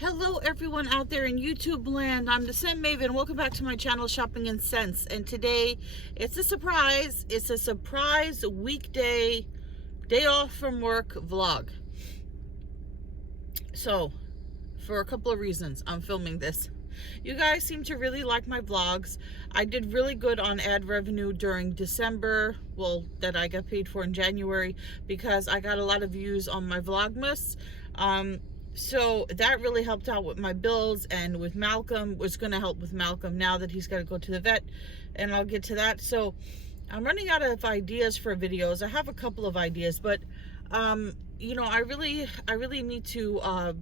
Hello everyone out there in YouTube land. I'm the Scent Maven. Welcome back to my channel, Shopping in Scents. And today it's a surprise. It's a surprise weekday, day off from work vlog. So, for a couple of reasons, I'm filming this. You guys seem to really like my vlogs. I did really good on ad revenue during December, well, that I got paid for in January, because I got a lot of views on my Vlogmas. So that really helped out with my bills, and with Malcolm, was going to help with Malcolm now that he's got to go to the vet, and I'll get to that. So I'm running out of ideas for videos. I have a couple of ideas, but you know, I really need to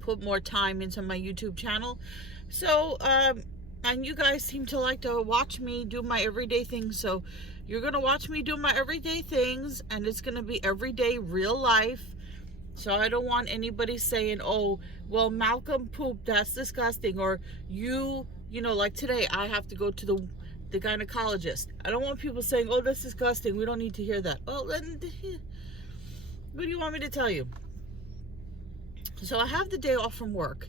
put more time into my YouTube channel. So and you guys seem to like to watch me do my everyday things, so you're gonna watch me do my everyday things, and it's gonna be everyday real life. So I don't want anybody saying, oh, well, Malcolm pooped, that's disgusting, or you know, like today I have to go to the gynecologist. I don't want people saying, oh, that's disgusting, we don't need to hear that. Well, then what do you want me to tell you? So I have the day off from work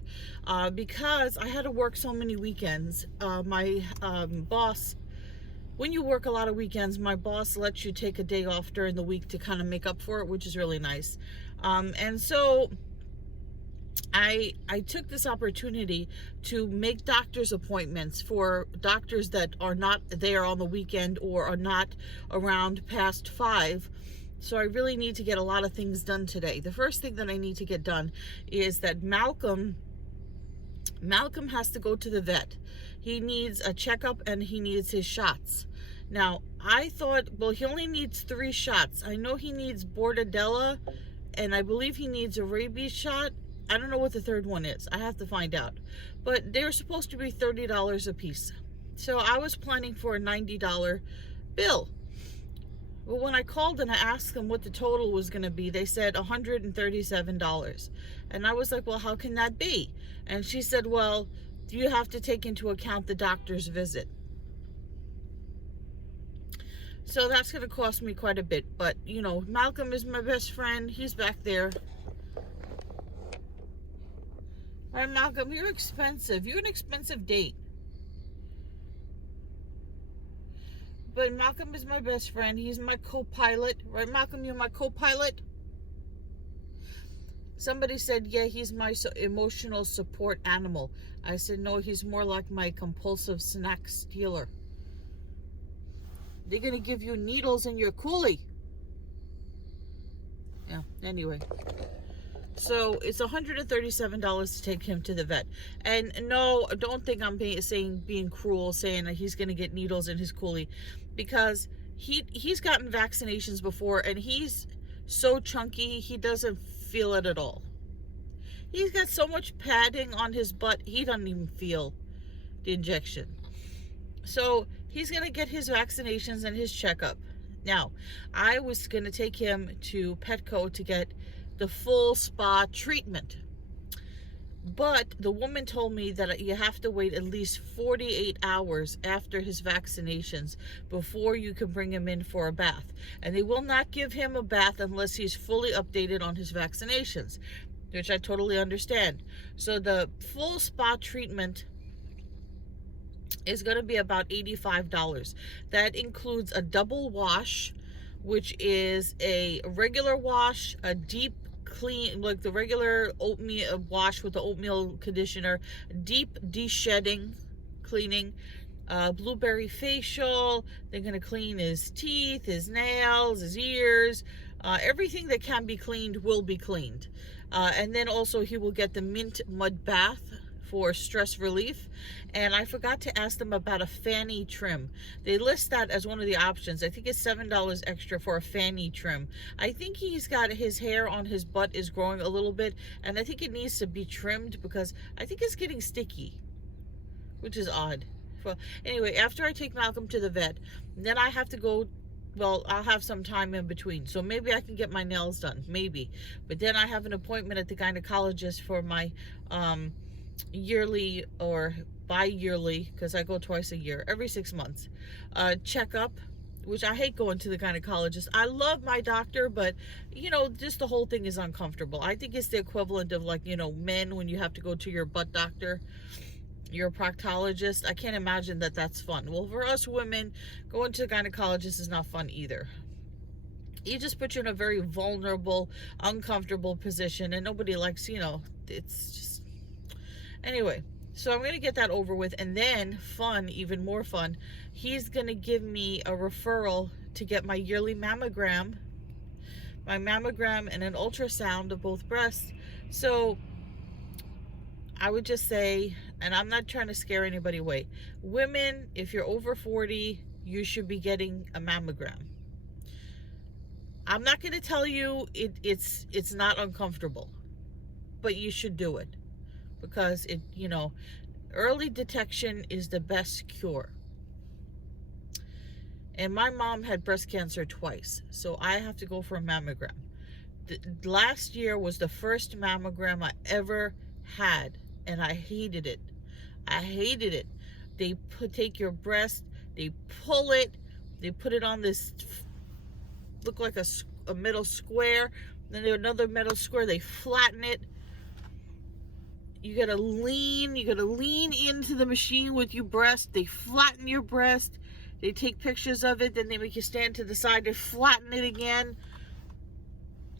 because I had to work so many weekends. My boss, when you work a lot of weekends, my boss lets you take a day off during the week to kind of make up for it, which is really nice. And so I took this opportunity to make doctor's appointments for doctors that are not there on the weekend or are not around past 5. So I really need to get a lot of things done today. The first thing that I need to get done is that Malcolm has to go to the vet. He needs a checkup and he needs his shots. Now, I thought, well, he only needs 3 shots. I know he needs Bordetella, and I believe he needs a rabies shot. I don't know what the third one is. I have to find out. But they're supposed to be $30 a piece. So I was planning for a $90 bill. Well, when I called and I asked them what the total was going to be, they said $137. And I was like, well, how can that be? And she said, well, you have to take into account the doctor's visit. So that's going to cost me quite a bit. But, you know, Malcolm is my best friend. He's back there. All right, Malcolm, you're expensive. You're an expensive date. But Malcolm is my best friend. He's my co-pilot. Right, Malcolm, you're my co-pilot? Somebody said, yeah, he's my emotional support animal. I said, no, he's more like my compulsive snack stealer. They're going to give you needles in your coolie. Yeah, anyway. So it's $137 to take him to the vet. And no, don't think I'm being cruel, saying that he's going to get needles in his coolie, because he's gotten vaccinations before, and he's so chunky, he doesn't feel it at all. He's got so much padding on his butt, he doesn't even feel the injection. So he's going to get his vaccinations and his checkup. Now, I was going to take him to Petco to get the full spa treatment. But the woman told me that you have to wait at least 48 hours after his vaccinations before you can bring him in for a bath. And they will not give him a bath unless he's fully updated on his vaccinations, which I totally understand. So the full spa treatment is going to be about $85. That includes a double wash, which is a regular wash, a deep clean, like the regular oatmeal wash with the oatmeal conditioner, deep de-shedding cleaning, blueberry facial. They're going to clean his teeth, his nails, his ears. Everything that can be cleaned will be cleaned. And then also he will get the mint mud bath for stress relief. And I forgot to ask them about a fanny trim. They list that as one of the options. I think it's $7 extra for a fanny trim. I think he's got his hair on his butt is growing a little bit, and I think it needs to be trimmed because I think it's getting sticky, which is odd. Well, anyway, after I take Malcolm to the vet, then I have to go. Well, I'll have some time in between, so maybe I can get my nails done, maybe. But then I have an appointment at the gynecologist for my yearly or bi-yearly, because I go twice a year, every 6 months, checkup which I hate going to the gynecologist. I love my doctor, but, you know, just the whole thing is uncomfortable. I think it's the equivalent of, like, you know, men when you have to go to your butt doctor, your proctologist. I can't imagine that that's fun. Well, for us women, going to the gynecologist is not fun either. He just puts you in a very vulnerable, uncomfortable position, and nobody likes, you know, it's just... Anyway, so I'm going to get that over with, and then fun, even more fun, he's going to give me a referral to get my yearly mammogram, and an ultrasound of both breasts. So I would just say, and I'm not trying to scare anybody away, women, if you're over 40, you should be getting a mammogram. I'm not going to tell you it's not uncomfortable, but you should do it, because it, you know, early detection is the best cure. And my mom had breast cancer twice, so I have to go for a mammogram. Last year was the first mammogram I ever had, and I hated it. I hated it. They take your breast, they pull it, they put it on this, look like a metal square, then another metal square, they flatten it. You gotta lean into the machine with your breast. They flatten your breast, they take pictures of it, then they make you stand to the side, they flatten it again.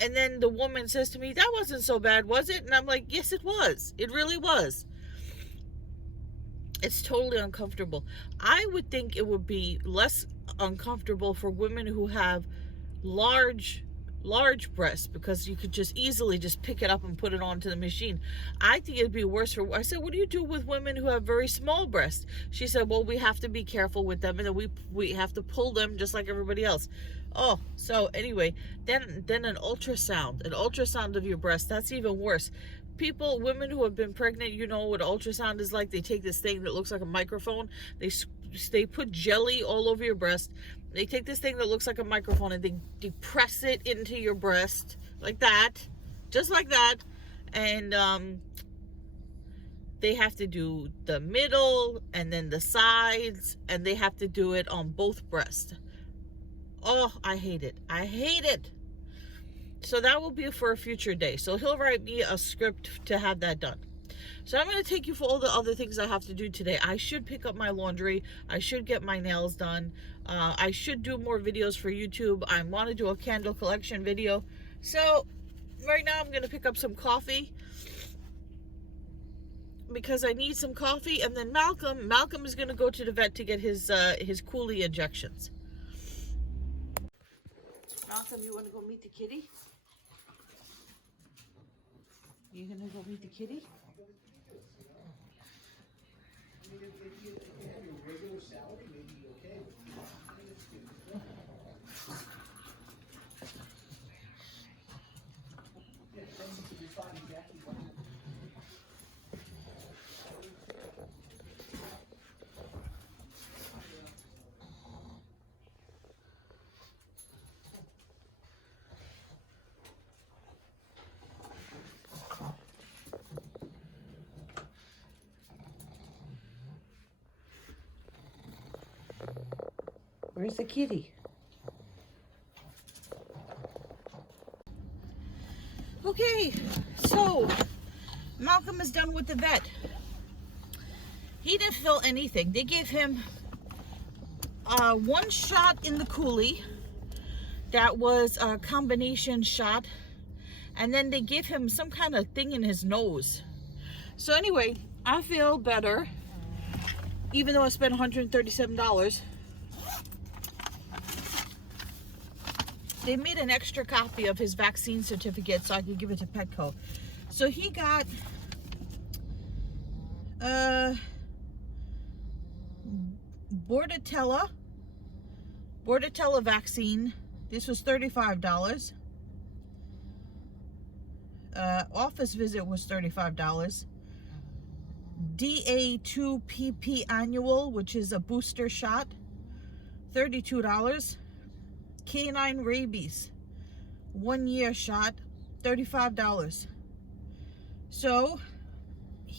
And then the woman says to me, "That wasn't so bad, was it?" And I'm like, "Yes, it was. It really was." It's totally uncomfortable. I would think it would be less uncomfortable for women who have large breasts, because you could just easily just pick it up and put it onto the machine. I think it'd be worse for... I said, "What do you do with women who have very small breasts?" She said, "Well, we have to be careful with them, and then we have to pull them just like everybody else." Oh, so anyway, then an ultrasound of your breast, that's even worse. Women who have been pregnant, you know what ultrasound is like. They take this thing that looks like a microphone, they put jelly all over your breast. They take this thing that looks like a microphone and they press it into your breast like that, just like that. And they have to do the middle and then the sides, and they have to do it on both breasts. Oh, I hate it. I hate it. So that will be for a future day. So he'll write me a script to have that done. So I'm going to take you for all the other things I have to do today. I should pick up my laundry. I should get my nails done. I should do more videos for YouTube. I want to do a candle collection video. So right now I'm going to pick up some coffee, because I need some coffee. And then Malcolm is going to go to the vet to get his Coolie injections. Malcolm, you want to go meet the kitty? You going to go meet the kitty? Regular salad may be okay. Yeah, then you can decide exactly what. Where's the kitty? Okay, so Malcolm is done with the vet. He didn't feel anything. They gave him one shot in the Coolie. That was a combination shot. And then they gave him some kind of thing in his nose. So anyway, I feel better, even though I spent $137. They made an extra copy of his vaccine certificate so I could give it to Petco. So he got Bordetella vaccine. This was $35. Office visit was $35. DA2PP annual, which is a booster shot, $32. Canine rabies, 1 year shot, $35. So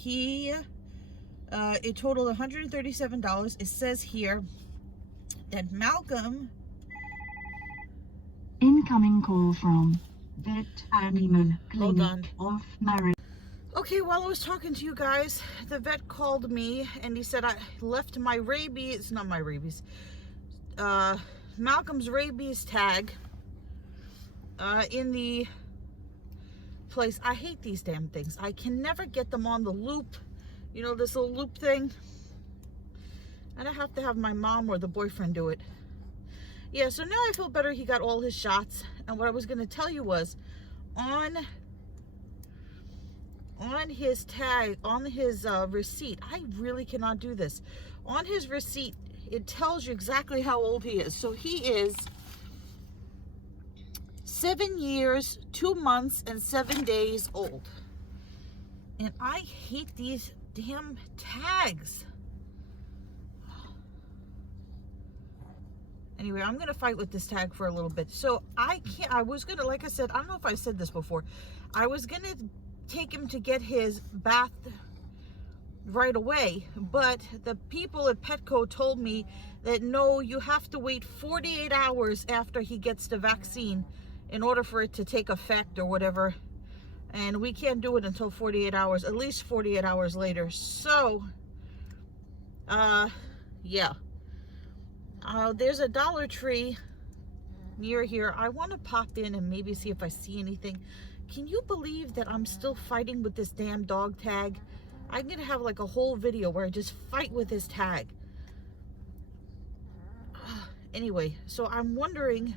it totaled $137. It says here that Malcolm Incoming call from Vet Animal Hold on. Clinic of Marriage. Okay, while I was talking to you guys, the vet called me and he said I left my rabies, not my rabies, Malcolm's rabies tag in the place. I hate these damn things. I can never get them on the loop. You know, this little loop thing. And I have to have my mom or the boyfriend do it. Yeah, so now I feel better. He got all his shots. And what I was going to tell you was, on his tag, on his receipt, I really cannot do this. On his receipt, it tells you exactly how old he is. So he is 7 years, 2 months, and 7 days old. And I hate these damn tags. Anyway, I'm going to fight with this tag for a little bit. So I was going to, like I said, I don't know if I said this before. I was going to take him to get his bath right away. But the people at Petco told me that no, you have to wait 48 hours after he gets the vaccine in order for it to take effect or whatever. And we can't do it until 48 hours, at least 48 hours later. So, yeah. There's a Dollar Tree near here. I want to pop in and maybe see if I see anything. Can you believe that I'm still fighting with this damn dog tag? I'm going to have like a whole video where I just fight with this tag. Anyway, so I'm wondering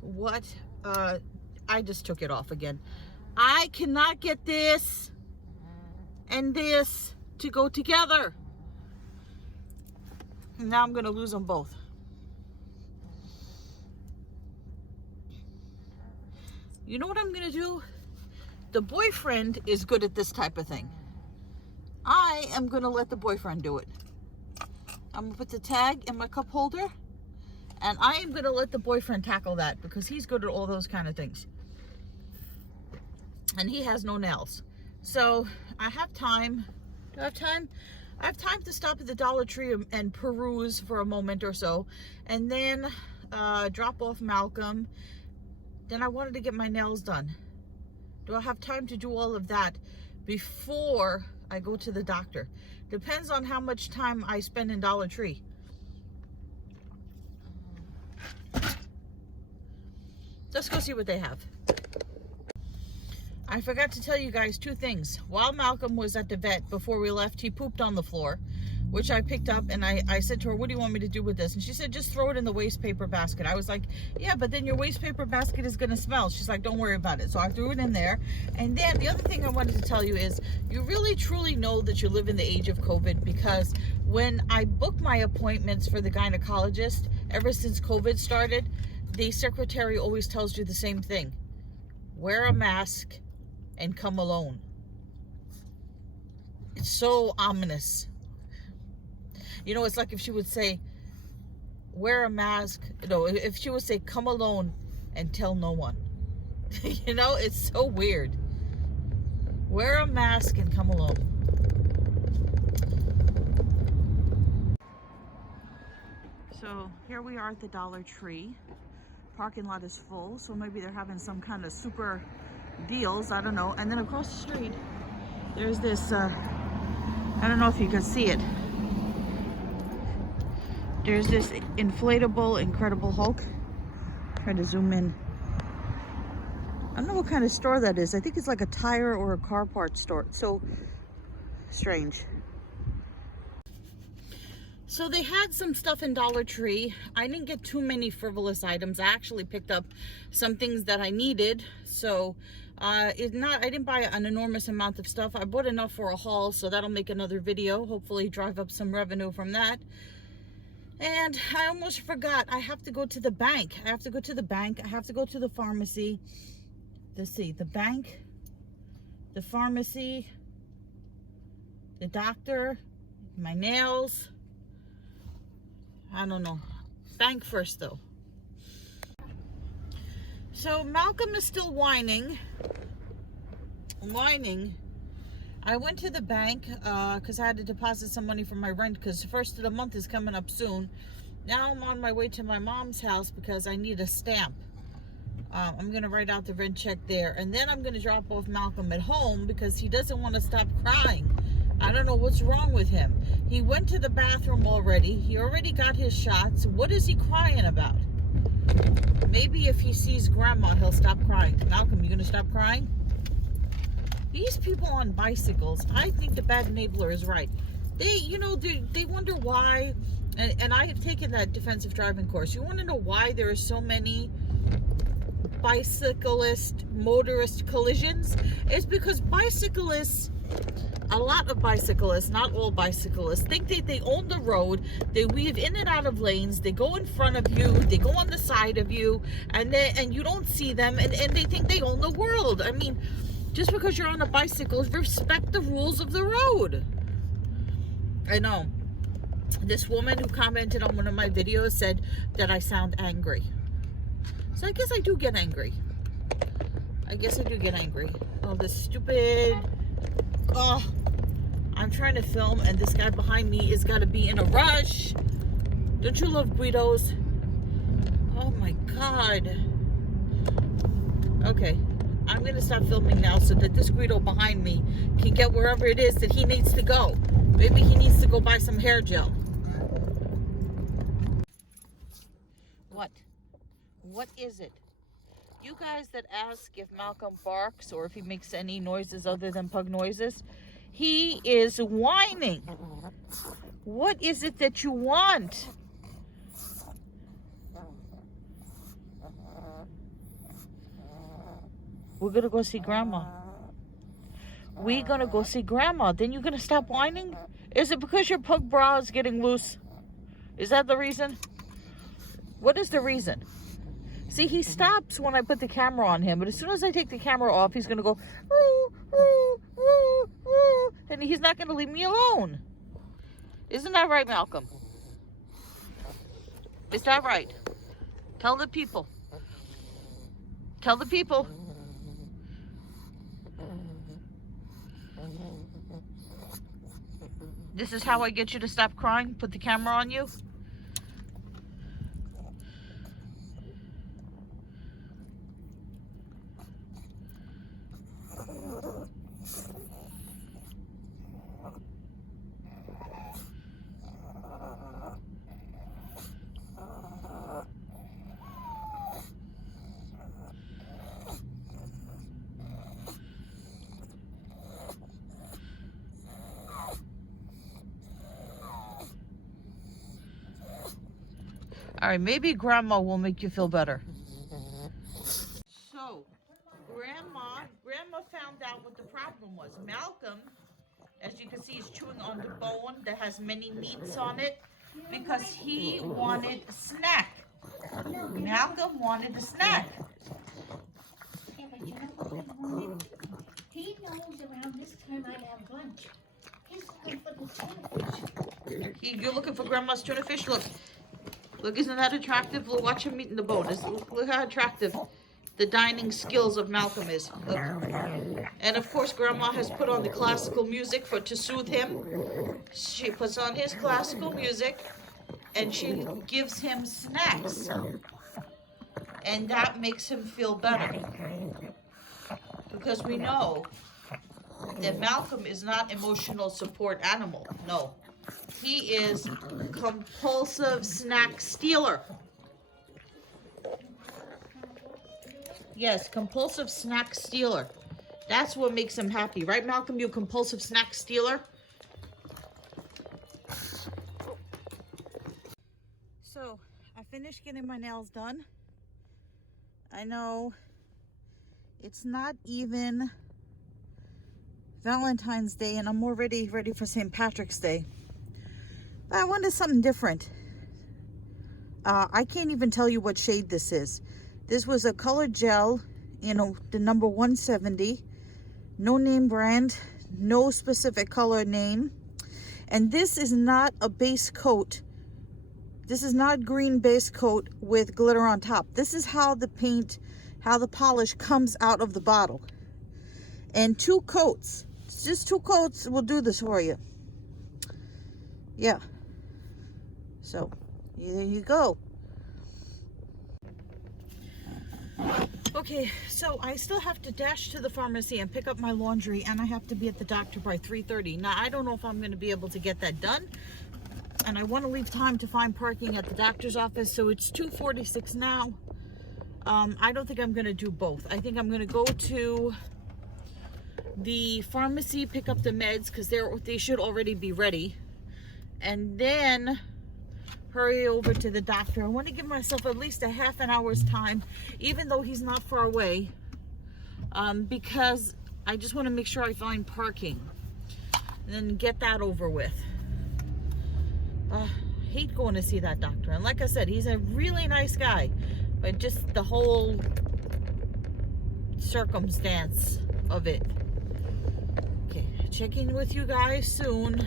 what, I just took it off again. I cannot get this and this to go together. And now I'm going to lose them both. You know what I'm going to do? The boyfriend is good at this type of thing. I am going to let the boyfriend do it. I'm going to put the tag in my cup holder. And I am going to let the boyfriend tackle that because he's good at all those kind of things. And he has no nails. So I have time. Do I have time? I have time to stop at the Dollar Tree and peruse for a moment or so. And then drop off Malcolm. Then I wanted to get my nails done. Do I have time to do all of that before I go to the doctor? Depends on how much time I spend in Dollar Tree. Let's go see what they have. I forgot to tell you guys 2 things. While Malcolm was at the vet, before we left, he pooped on the floor, which I picked up, and I said to her, what do you want me to do with this? And she said, just throw it in the waste paper basket. I was like, yeah, but then your waste paper basket is going to smell. She's like, don't worry about it. So I threw it in there. And then the other thing I wanted to tell you is, you really truly know that you live in the age of COVID, because when I book my appointments for the gynecologist, ever since COVID started, the secretary always tells you the same thing. Wear a mask and come alone. It's so ominous. You know, it's like if she would say, wear a mask. No, if she would say, come alone and tell no one. You know, it's so weird. Wear a mask and come alone. So here we are at the Dollar Tree. Parking lot is full, so maybe they're having some kind of super deals, I don't know. And then across the street there's this I don't know if you can see it, there's this inflatable Incredible Hulk. Try to zoom in. I don't know what kind of store that is. I think it's like a tire or a car parts store. It's so strange. So they had some stuff in Dollar Tree. I didn't get too many frivolous items. I actually picked up some things that I needed. So I didn't buy an enormous amount of stuff. I bought enough for a haul, so that'll make another video. Hopefully drive up some revenue from that. And I almost forgot. I have to go to the bank. I have to go to the bank. I have to go to the pharmacy. Let's see. The bank, the pharmacy, the doctor, my nails. I don't know. Bank first, though. So Malcolm is still whining. I went to the bank because I had to deposit some money for my rent because the first of the month is coming up soon. Now I'm on my way to my mom's house because I need a stamp. I'm going to write out the rent check there. And then I'm going to drop off Malcolm at home because he doesn't want to stop crying. I don't know what's wrong with him. He went to the bathroom already. He already got his shots. What is he crying about? Maybe if he sees Grandma, he'll stop crying. Malcolm, you going to stop crying? These people on bicycles, I think the bad enabler is right. They wonder why, and I have taken that defensive driving course. You want to know why there are so many motorist collisions? It's because a lot of bicyclists, not all bicyclists, think that they own the road. They weave in and out of lanes. They go in front of you. They go on the side of you, and you don't see them, and they think they own the world. I mean, just because you're on a bicycle, respect the rules of the road. I know. This woman who commented on one of my videos said that I sound angry. So I guess I do get angry. Oh, this stupid... Oh, I'm trying to film and this guy behind me is got to be in a rush. Don't you love Guidos? Oh my God. Okay, I'm going to stop filming now so that this Guido behind me can get wherever it is that he needs to go. Maybe he needs to go buy some hair gel. What is it? You guys that ask if Malcolm barks or if he makes any noises other than pug noises, he is whining. What is it that you want? We're gonna go see Grandma. We're gonna go see Grandma. Then you're gonna stop whining? Is it because your pug bra is getting loose? Is that the reason? What is the reason? See, he stops when I put the camera on him, but as soon as I take the camera off, he's going to go, woo, woo, woo, woo, and he's not going to leave me alone. Isn't that right, Malcolm? Is that right? Tell the people. Tell the people. This is how I get you to stop crying? Put the camera on you? All right, maybe Grandma will make you feel better. So, Grandma found out what the problem was. Malcolm, as you can see, is chewing on the bone that has many meats on it because he wanted a snack. Malcolm wanted a snack. Yeah, but you know what he wanted? He knows around this time I have lunch. He's looking for the tuna fish. You're looking for Grandma's tuna fish? Look, isn't that attractive? Watch him eating the bone. Look how attractive the dining skills of Malcolm is. Look. And of course, Grandma has put on the classical music to soothe him. She puts on his classical music and she gives him snacks. And that makes him feel better. Because we know that Malcolm is not emotional support animal. No. He is compulsive snack stealer. Yes, compulsive snack stealer. That's what makes him happy. Right, Malcolm, you compulsive snack stealer? So, I finished getting my nails done. I know it's not even Valentine's Day and I'm already ready for St. Patrick's Day. But I wanted something different. I can't even tell you what shade this is. This was a colored gel, the number 170. No name brand, no specific color name. And this is not a base coat. This is not green base coat with glitter on top. This is how the paint, how the polish comes out of the bottle. And 2 coats. Just 2 coats will do this for you. Yeah. So, There you go. Okay, so I still have to dash to the pharmacy and pick up my laundry, and I have to be at the doctor by 3:30. Now, I don't know if I'm going to be able to get that done, and I want to leave time to find parking at the doctor's office, so it's 2:46 now. I don't think I'm going to do both. I think I'm going to go to the pharmacy, pick up the meds, because they should already be ready, and then hurry over to the doctor. I want to give myself at least a half an hour's time, even though he's not far away, because I just want to make sure I find parking and then get that over with. Hate going to see that doctor, and like I said, he's a really nice guy, but just the whole circumstance of it. Okay, check in with you guys soon.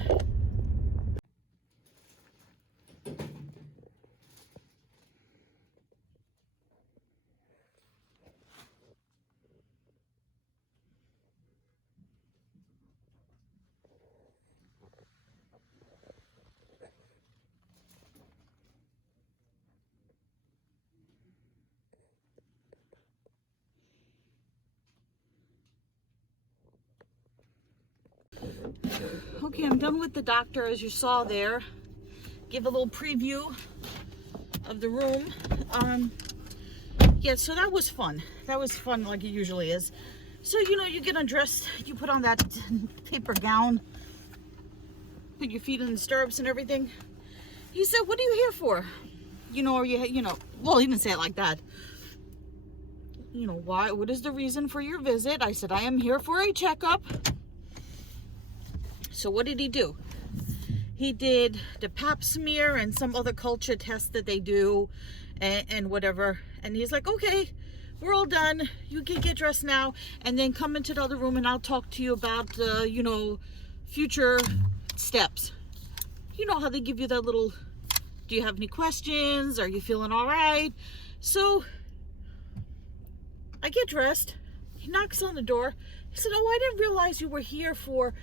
Okay, I'm done with the doctor, as you saw there. Give a little preview of the room. Yeah, so that was fun. That was fun, like it usually is. So, you know, you get undressed, you put on that paper gown, put your feet in the stirrups and everything. He said, "What are you here for?" You know, or you know, well, he didn't say it like that. You know, why? What is the reason for your visit? I said, "I am here for a checkup." So what did he do? He did the pap smear and some other culture test that they do and whatever. And he's like, "Okay, we're all done. You can get dressed now and then come into the other room and I'll talk to you about, you know, future steps." You know how they give you that little, "Do you have any questions? Are you feeling all right?" So I get dressed. He knocks on the door. He said, "Oh, I didn't realize you were here for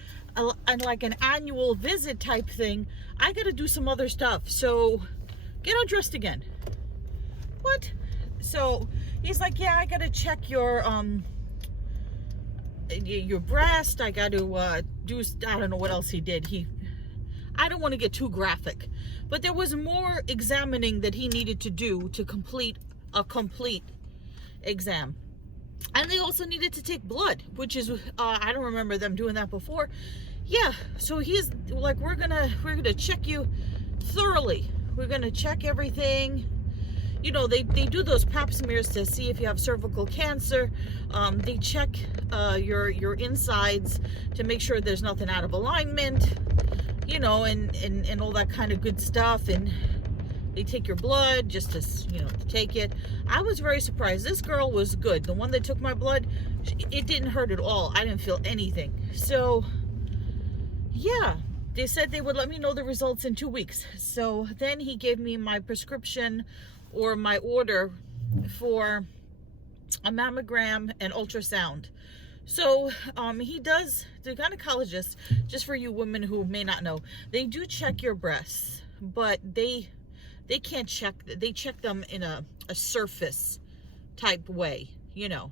like an annual visit type thing. I gotta do some other stuff, so get undressed again." What? So he's like, "Yeah, I gotta check your breast. I gotta do I don't know what else he did. I don't want to get too graphic, but there was more examining that he needed to do to complete a complete exam. And they also needed to take blood, which is I don't remember them doing that before. Yeah, so he's like, we're gonna check you thoroughly. We're gonna check everything. You know, they do those pap smears to see if you have cervical cancer. They check your insides to make sure there's nothing out of alignment, you know, and all that kind of good stuff. And they take your blood just to, you know, to take it. I was very surprised. This girl was good. The one that took my blood, it didn't hurt at all. I didn't feel anything. So, yeah, they said they would let me know the results in 2 weeks. So then he gave me my prescription or my order for a mammogram and ultrasound. So he does, the gynecologist, just for you women who may not know, they do check your breasts, but they can't check, they check them in a surface type way, you know,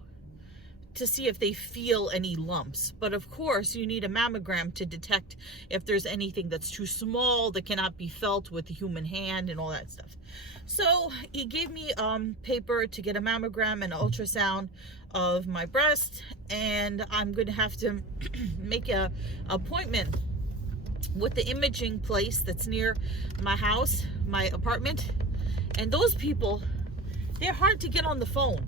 to see if they feel any lumps. But of course, you need a mammogram to detect if there's anything that's too small that cannot be felt with the human hand and all that stuff. So he gave me paper to get a mammogram and an ultrasound of my breast, and I'm going to have to make a appointment with the imaging place that's near my house, my apartment. And those people, they're hard to get on the phone.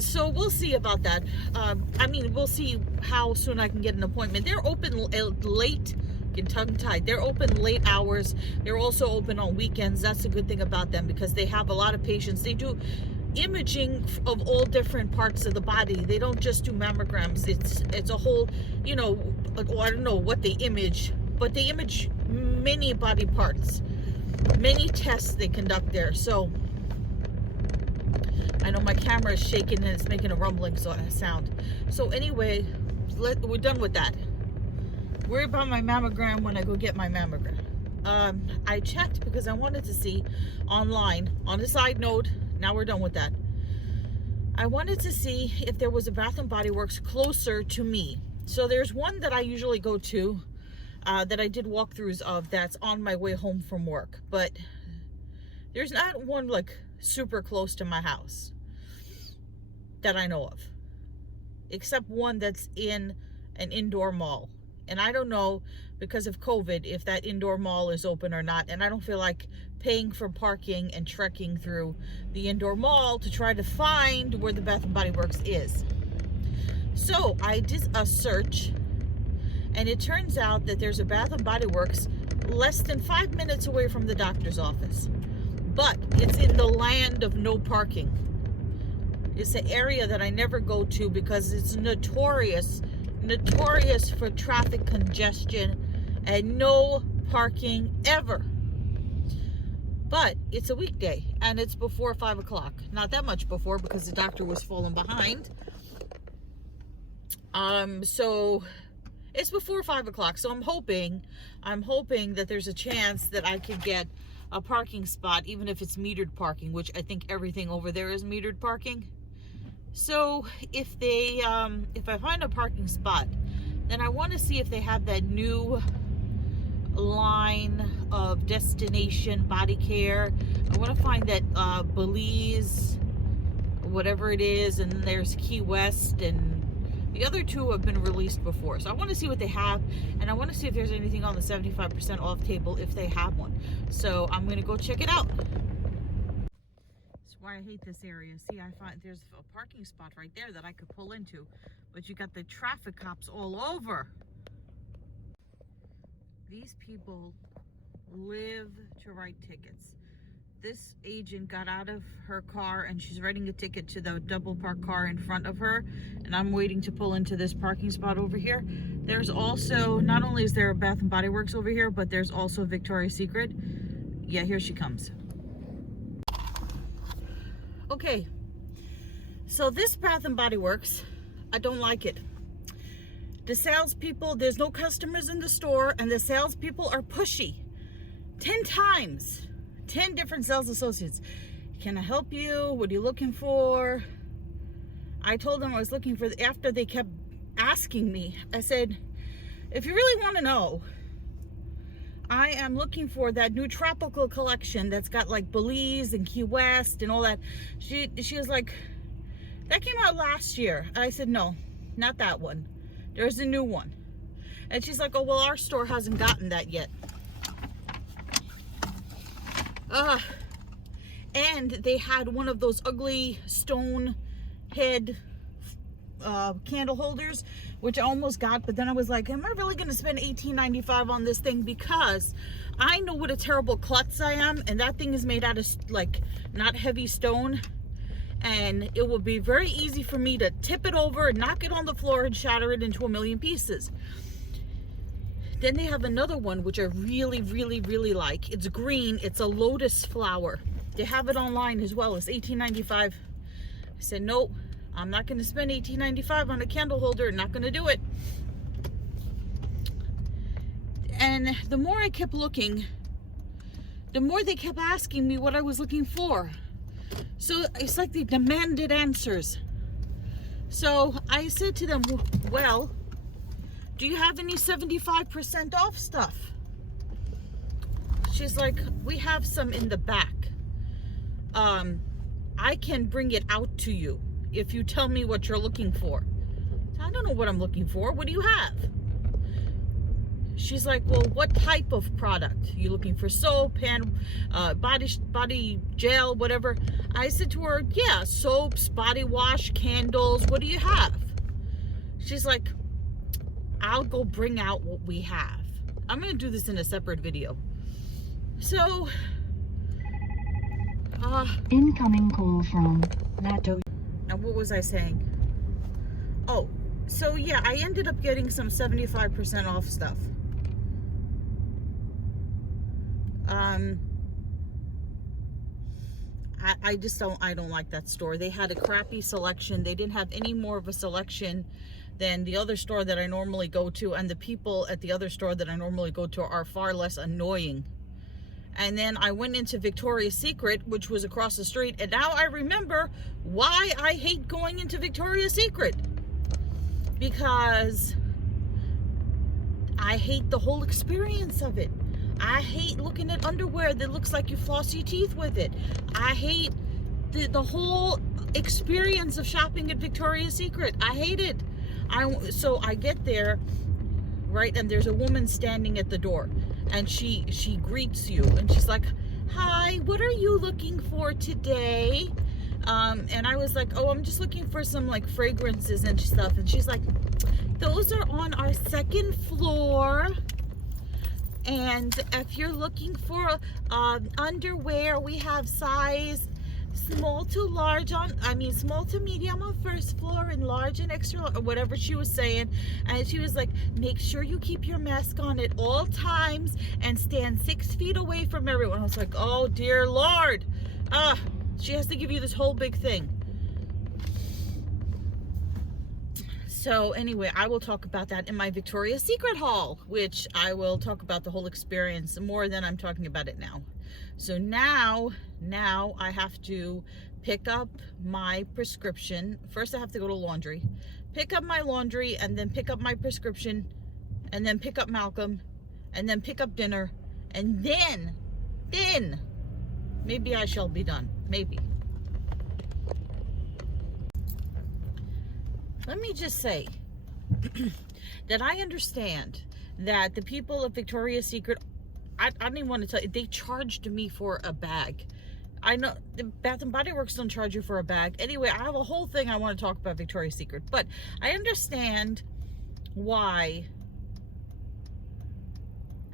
So we'll see about that. I mean, we'll see how soon I can get an appointment. They're open late, get tongue-tied. They're open late hours. They're also open on weekends. That's a good thing about them because they have a lot of patients. They do imaging of all different parts of the body. They don't just do mammograms. It's a whole, you know, I don't know what they image, but they image many body parts, many tests they conduct there. So I know my camera is shaking and it's making a rumbling sound. So anyway, we're done with that. Worry about my mammogram when I go get my mammogram. I checked because I wanted to see online. On a side note, now we're done with that. I wanted to see if there was a Bath and Body Works closer to me. So there's one that I usually go to, that I did walkthroughs of, that's on my way home from work. But there's not one like super close to my house that I know of, except one that's in an indoor mall. And I don't know, because of COVID, if that indoor mall is open or not. And I don't feel like paying for parking and trekking through the indoor mall to try to find where the Bath and Body Works is. So I did a search, and it turns out that there's a Bath and Body Works less than 5 minutes away from the doctor's office. But it's in the land of no parking. It's an area that I never go to because it's notorious for traffic congestion and no parking ever. But it's a weekday and it's before 5 o'clock. Not that much before, because the doctor was falling behind. So it's before 5 o'clock. So I'm hoping that there's a chance that I could get a parking spot, even if it's metered parking, which I think everything over there is metered parking. So if I find a parking spot, then I want to see if they have that new line of Destination Body Care. I want to find that Belize, whatever it is, and there's Key West, and the other two have been released before. So I want to see what they have, and I want to see if there's anything on the 75% off table if they have one. So I'm going to go check it out. That's why I hate this area. See, I find there's a parking spot right there that I could pull into, but you got the traffic cops all over. These people live to write tickets. This agent got out of her car and she's writing a ticket to the double parked car in front of her, and I'm waiting to pull into this parking spot over here. There's also, not only is there a Bath and Body Works over here, but there's also Victoria's Secret. Yeah, here she comes. Okay, so this Bath and Body Works, I don't like it. The salespeople, there's no customers in the store, and the salespeople are pushy. 10 times. 10 different sales associates. Can I help you? What are you looking for? I told them I was looking for, after they kept asking me, I said, if you really want to know, I am looking for that new tropical collection that's got like Belize and Key West and all that. She was like, that came out last year. I said, no, not that one. There's a new one. And she's like, oh, well, our store hasn't gotten that yet. And they had one of those ugly stone head candle holders, which I almost got, but then I was like, am I really going to spend $18.95 on this thing? Because I know what a terrible klutz I am, and that thing is made out of like not heavy stone, and it will be very easy for me to tip it over and knock it on the floor and shatter it into a million pieces. Then they have another one which I really, really, really like. It's green. It's a lotus flower. They have it online as well. It's $18.95. I said, nope, I'm not going to spend $18.95 on a candle holder. Not going to do it. And the more I kept looking, the more they kept asking me what I was looking for. So it's like they demanded answers. So I said to them, well, do you have any 75% off stuff? She's like, we have some in the back. I can bring it out to you if you tell me what you're looking for. I don't know what I'm looking for. What do you have? She's like, well, what type of product? You looking for soap, hand, body gel, whatever? I said to her, yeah, soaps, body wash, candles. What do you have? She's like, I'll go bring out what we have. I'm going to do this in a separate video. So, Incoming call from Lato. now what was I saying? Oh, so yeah, I ended up getting some 75% off stuff. I don't like that store. They had a crappy selection. They didn't have any more of a selection than the other store that I normally go to, and the people at the other store that I normally go to are far less annoying. And then I went into Victoria's Secret, which was across the street, and now I remember why I hate going into Victoria's Secret. Because I hate the whole experience of it. I hate looking at underwear that looks like you floss your teeth with it. I hate the whole experience of shopping at Victoria's Secret. I hate it. So I get there, right, and there's a woman standing at the door, and she greets you, and she's like, "Hi, what are you looking for today?" And I was like, "Oh, I'm just looking for some like fragrances and stuff." And she's like, "Those are on our second floor. And if you're looking for underwear, we have size small to large small to medium on first floor and large and extra," or whatever she was saying. And she was like, "Make sure you keep your mask on at all times and stand 6 feet away from everyone." I was like, oh dear Lord. She has to give you this whole big thing. So anyway, I will talk about that in my Victoria's Secret haul, which I will talk about the whole experience more than I'm talking about it now. So now I have to pick up my prescription. First I have to go to laundry, pick up my laundry, and then pick up my prescription, and then pick up Malcolm, and then pick up dinner, and then maybe I shall be done. Maybe. Let me just say that I understand that the people of Victoria's Secret, I don't even want to tell you, they charged me for a bag. I know the Bath and Body Works don't charge you for a bag. Anyway, I have a whole thing I want to talk about Victoria's Secret, but I understand why.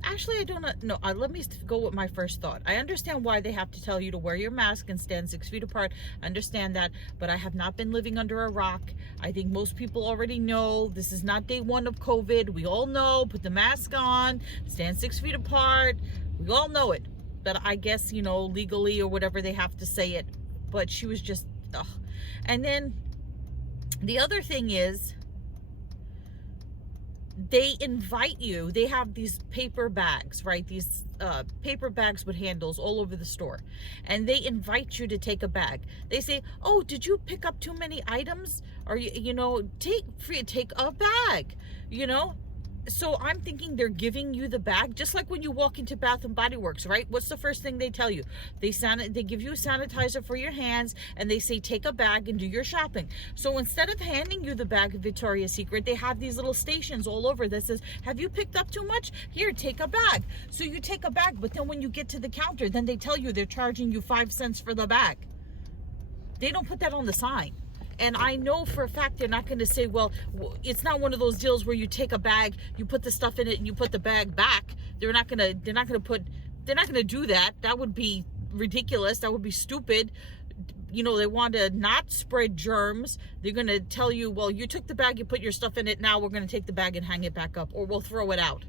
Actually, I don't know. Let me go with my first thought. I understand why they have to tell you to wear your mask and stand 6 feet apart. I understand that, but I have not been living under a rock. I think most people already know this is not day one of COVID. We all know, put the mask on, stand 6 feet apart. We all know it. But I guess, legally or whatever, they have to say it. But she was just, ugh. And then the other thing is, they invite you. They have these paper bags, right? These paper bags with handles all over the store, and they invite you to take a bag. They say, "Oh, did you pick up too many items? Or take a bag." So I'm thinking they're giving you the bag, just like when you walk into Bath and Body Works, right? What's the first thing they tell you? They give you a sanitizer for your hands, and they say take a bag and do your shopping. So instead of handing you the bag at Victoria's Secret, they have these little stations all over that says, "Have you picked up too much? Here, take a bag." So you take a bag, but then when you get to the counter, then they tell you they're charging you 5 cents for the bag. They don't put that on the sign. And I know for a fact they're not going to say, well, it's not one of those deals where you take a bag, you put the stuff in it, and you put the bag back. They're not going to do that. That would be ridiculous. That would be stupid. They want to not spread germs. They're going to tell you, well, you took the bag, you put your stuff in it. Now we're going to take the bag and hang it back up, or we'll throw it out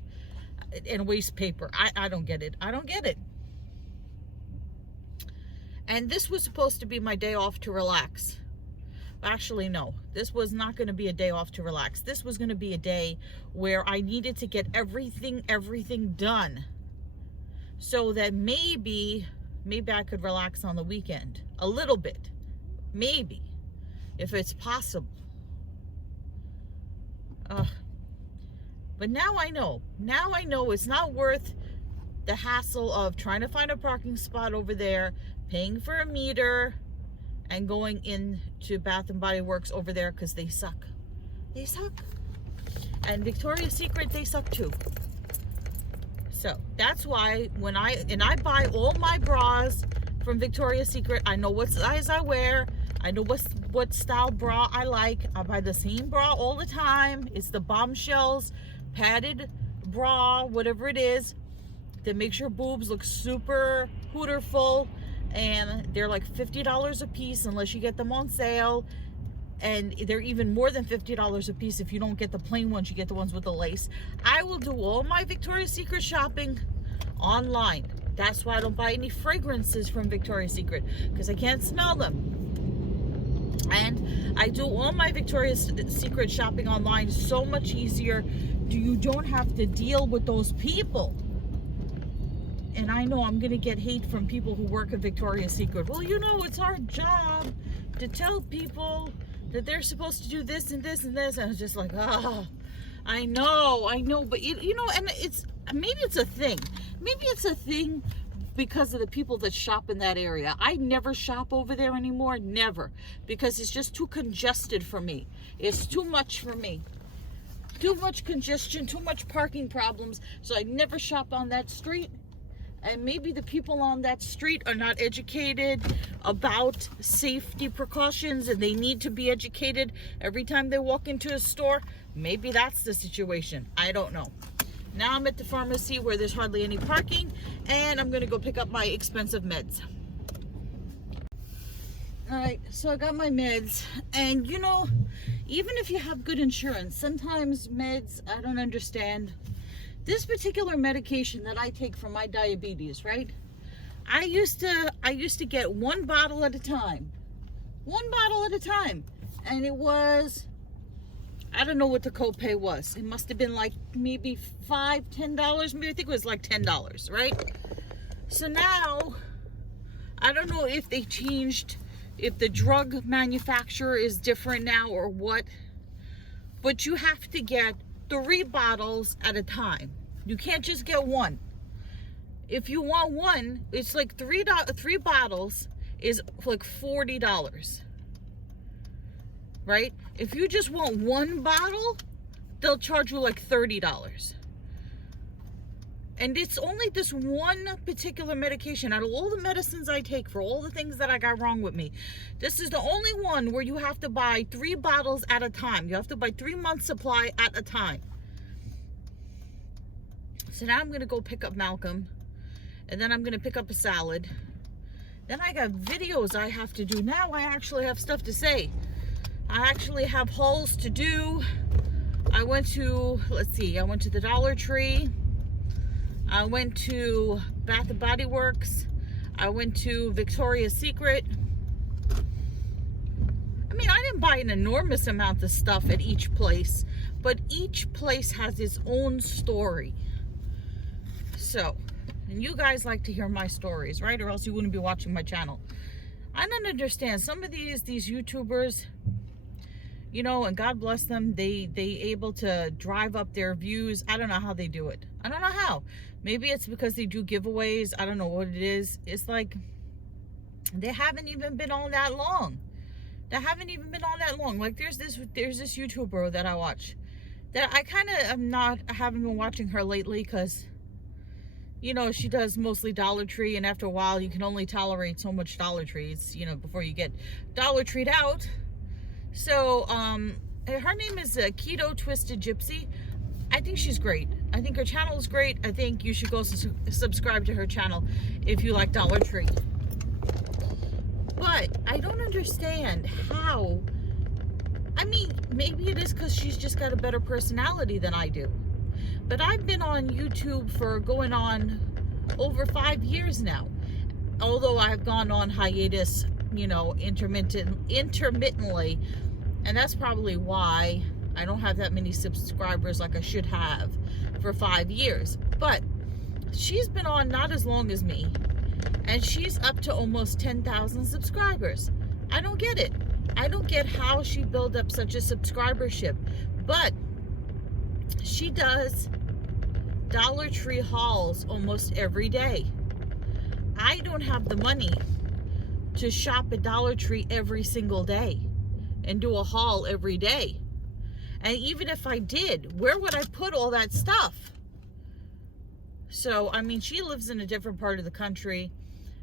and waste paper. I don't get it. I don't get it. And this was supposed to be my day off to relax. Actually, no, this was not going to be a day off to relax. This was going to be a day where I needed to get everything done, so that maybe I could relax on the weekend a little bit, maybe, if it's possible. But now I know it's not worth the hassle of trying to find a parking spot over there, paying for a meter, and going into Bath and Body Works over there, because they suck. They suck. And Victoria's Secret, they suck too. So that's why when I buy all my bras from Victoria's Secret, I know what size I wear. I know what style bra I like. I buy the same bra all the time. It's the Bombshells padded bra, whatever it is, that makes your boobs look super hooterful. And they're like $50 a piece unless you get them on sale, and they're even more than $50 a piece if you don't get the plain ones. You get the ones with the lace. I will do all my Victoria's Secret shopping online. That's why I don't buy any fragrances from Victoria's Secret, because I can't smell them. And I do all my Victoria's Secret shopping online so much easier. You don't have to deal with those people. And I know I'm going to get hate from people who work at Victoria's Secret. Well, you know, it's our job to tell people that they're supposed to do this and this and this. And I was just like, I know. But, you know, and maybe it's a thing. Maybe it's a thing because of the people that shop in that area. I never shop over there anymore. Never. Because it's just too congested for me. It's too much for me. Too much congestion, too much parking problems. So I never shop on that street. And maybe the people on that street are not educated about safety precautions, and they need to be educated every time they walk into a store. Maybe that's the situation. I don't know. Now I'm at the pharmacy where there's hardly any parking, and I'm going to go pick up my expensive meds. All right, so I got my meds, and you know, even if you have good insurance, sometimes meds, I don't understand. This particular medication that I take for my diabetes, right? I used to get one bottle at a time. One bottle at a time. And it was, I don't know what the copay was. It must have been like maybe $5, $10. Maybe I think it was like $10, right? So now, I don't know if they changed, if the drug manufacturer is different now or what, but you have to get 3 bottles at a time. You can't just get one. If you want one, it's like 3 bottles is like $40, right? If you just want one bottle, they'll charge you like $30. And it's only this one particular medication out of all the medicines I take for all the things that I got wrong with me. This is the only one where you have to buy 3 bottles at a time. You have to buy 3 months supply at a time. So now I'm going to go pick up Malcolm. And then I'm going to pick up a salad. Then I got videos I have to do. Now I actually have stuff to say. I actually have hauls to do. I went to, let's see, I went to the Dollar Tree. I went to Bath & Body Works. I went to Victoria's Secret. I mean, I didn't buy an enormous amount of stuff at each place, but each place has its own story. So, and you guys like to hear my stories, right? Or else you wouldn't be watching my channel. I don't understand. Some of these YouTubers, you know, and God bless them, they able to drive up their views. I don't know how they do it. I don't know how. Maybe it's because they do giveaways. I don't know what it is. It's like they haven't even been on that long. They haven't even been on that long. Like there's this YouTuber that I watch that I kind of haven't been watching her lately because, you know, she does mostly Dollar Tree, and after a while you can only tolerate so much Dollar Trees, you know, before you get Dollar Treed out. So her name is Keto Twisted Gypsy. I think she's great. I think her channel is great. I think you should go subscribe to her channel if you like Dollar Tree. But I don't understand how. I mean, maybe it is because she's just got a better personality than I do. But I've been on YouTube for going on over 5 years now. Although I've gone on hiatus, you know, intermittently. And that's probably why I don't have that many subscribers like I should have for 5 years. But she's been on not as long as me. And she's up to almost 10,000 subscribers. I don't get it. I don't get how she built up such a subscribership. But she does Dollar Tree hauls almost every day. I don't have the money to shop at Dollar Tree every single day and do a haul every day. And even if I did, where would I put all that stuff? So, I mean, she lives in a different part of the country.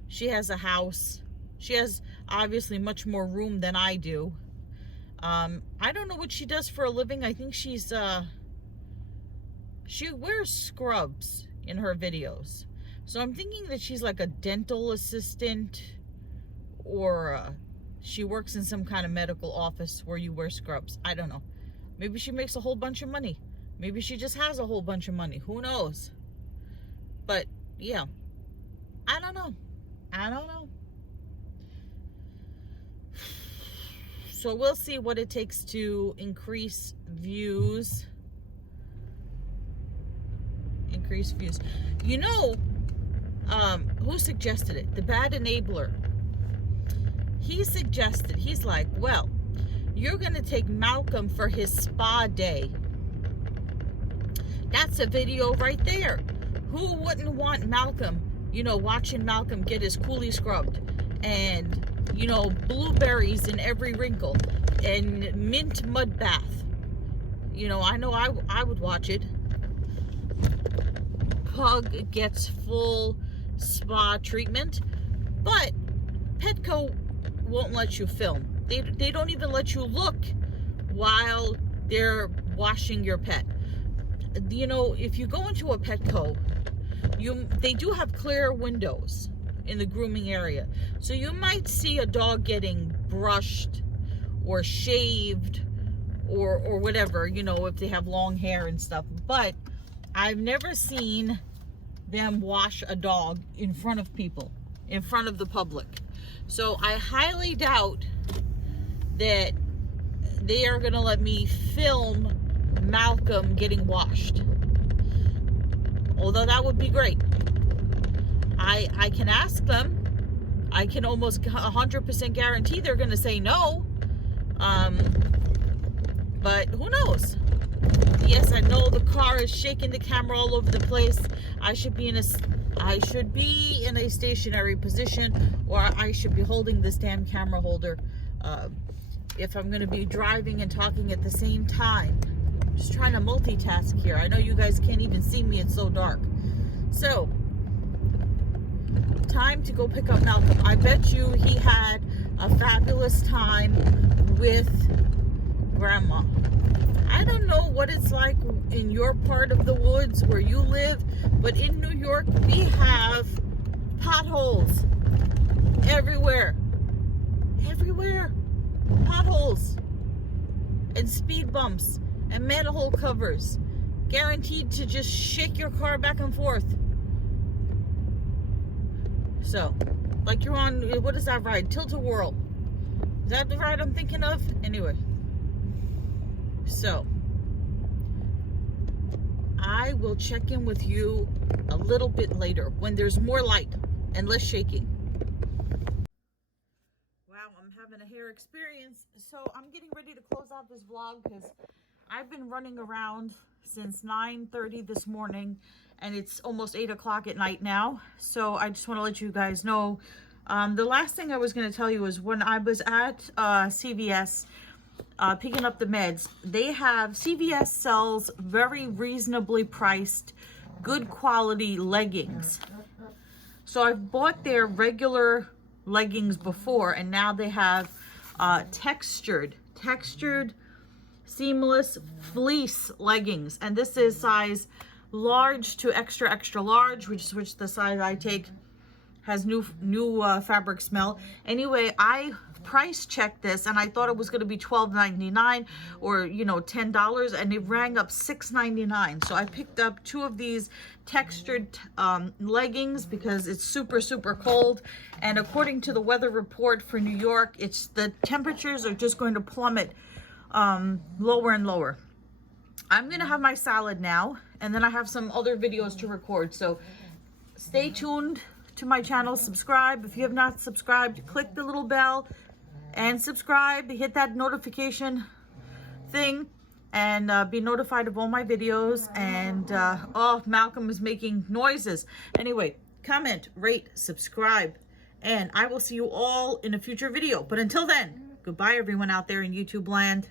She has a house. She has obviously much more room than I do. I don't know what she does for a living. I think she wears scrubs in her videos. So I'm thinking that she's like a dental assistant, or she works in some kind of medical office where you wear scrubs. I don't know. Maybe she makes a whole bunch of money. Maybe she just has a whole bunch of money. Who knows? But yeah, I don't know. So we'll see what it takes to increase views. Increase views. You know, who suggested it? The Bad Enabler. He suggested, he's like, well, you're going to take Malcolm for his spa day. That's a video right there. Who wouldn't want Malcolm, you know, watching Malcolm get his coolie scrubbed and, you know, blueberries in every wrinkle and mint mud bath. You know I would watch it. Pug gets full spa treatment, but Petco won't let you film. They don't even let you look while they're washing your pet. You know, if you go into a Petco, they do have clear windows in the grooming area. So you might see a dog getting brushed or shaved or whatever, you know, if they have long hair and stuff. But I've never seen them wash a dog in front of people, in front of the public. So I highly doubt that they are going to let me film Malcolm getting washed. Although that would be great. I can ask them. I can almost 100% guarantee they're going to say no. But who knows? Yes, I know the car is shaking the camera all over the place. I should be in a stationary position, or I should be holding this damn camera holder if I'm going to be driving and talking at the same time. Just trying to multitask here. I know you guys can't even see me, it's so dark. So time to go pick up Malcolm. I bet you he had a fabulous time with Grandma. I don't know what it's like in your part of the woods where you live, but in New York we have potholes everywhere. Everywhere. Potholes and speed bumps and manhole covers, guaranteed to just shake your car back and forth. So, like you're on, what is that ride? Tilt-A-Whirl. Is that the ride I'm thinking of? Anyway. So, I will check in with you a little bit later when there's more light and less shaking. Wow, I'm having a hair experience. So I'm getting ready to close out this vlog because I've been running around since 9:30 this morning and it's almost 8 o'clock at night now. So I just want to let you guys know. The last thing I was going to tell you is when I was at CVS picking up the meds, CVS sells very reasonably priced, good quality leggings. So I've bought their regular leggings before, and now they have textured seamless fleece leggings, and this is size large to extra large, which the size I take has new fabric smell. Anyway, I price checked this and I thought it was going to be $12.99 or, you know, $10, and it rang up $6.99. So I picked up 2 of these textured leggings because it's super cold, and according to the weather report for New York, the temperatures are just going to plummet lower and lower. I'm gonna have my salad now, and then I have some other videos to record, so stay tuned to my channel. Subscribe if you have not subscribed. Click the little bell and subscribe. Hit that notification thing and be notified of all my videos. And oh, Malcolm is making noises. Anyway, comment, rate, subscribe, and I will see you all in a future video. But until then, goodbye everyone out there in YouTube land.